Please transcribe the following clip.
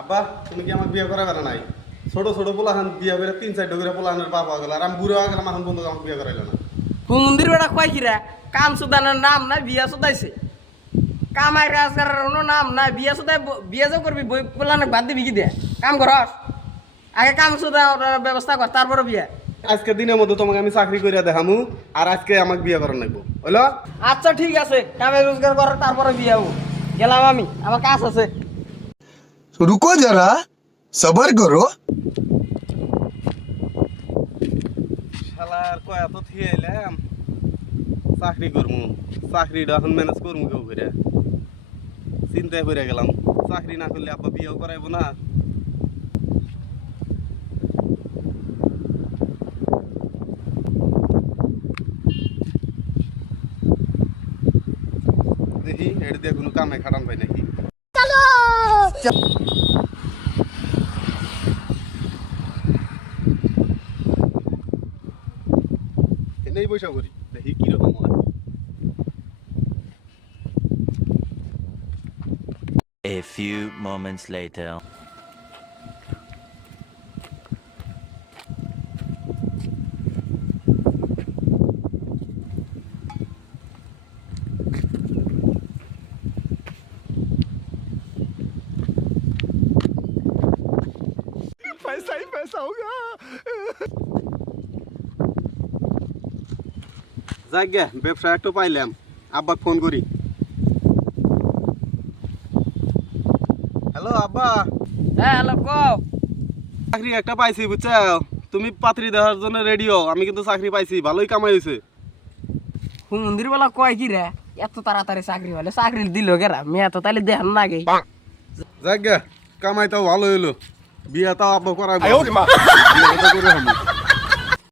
আব্বা তুমি কি আমাকে বিয়ে করা বেড়া নাই ছোট ছোট পোলাহান বিয়ে করে 3-4 করে পোলাহানের বাপ হয়ে গেল আর আমি বুড়ো হয়ে গেলাম এখন বন্ধু আমাকে বিয়ে করাইলো না মন্দির বেড়া কয় কিরা কাম সুদানের নাম নাই বিয়া সুদাইছে কামাই রাজ করার কোনো নাম নাই বিয়া সুদাই বিয়া যে করবি বই পোলানে বাদ দিবি কি দে কাম করস আগে কাম সুদা ব্যবস্থা কর তারপরে বিয়া আজকে দিনের মধ্যে তোমাকে আমি চাকরি করে দেখামু আর আজকে আমাকে বিয়ে করার নাইবো হলো আচ্ছা ঠিক আছে কামে রোজগার কর তারপরে বিয়া হবো গেলাম আমি আমার কাজ আছে रुको जरा सबर करो শালার কয়া তো থিয়ে এলাম চাকরি করমু চাকরিটা এখন ম্যানেজ করমু কেউ করে চিন্তায় পড়ে গেলাম চাকরি না করলে আব্বা বিয়েও করাইবো না দেখি এটা দিয়ে কোনো কামে খাটান পাই নাকি এনেই পয়সা করি দেখি কিরকম হয় A few moments later. पैसा ही पैसा होगा যাক গে ব্যবসা একটু পাইলাম আব্বা ফোন করি হ্যালো আব্বা হ্যাঁ হ্যালো কও চাকরি একটা পাইছি বুঝছো তুমি পাত্রী দেওয়ার জন্য রেডিও আমি কিন্তু চাকরি পাইছি ভালোই কামাই হয়েছে মন্দির বেলা কয় কি রে এত তাড়াতাড়ি চাকরি হলে চাকরি দিল গেরা মেয়ে তো তাইলে দেখান না আগে যাক গে কামাই তাও ভালো হইলো বিয়ে তাও আব্বা করাবো বিয়ে তো করে হবো।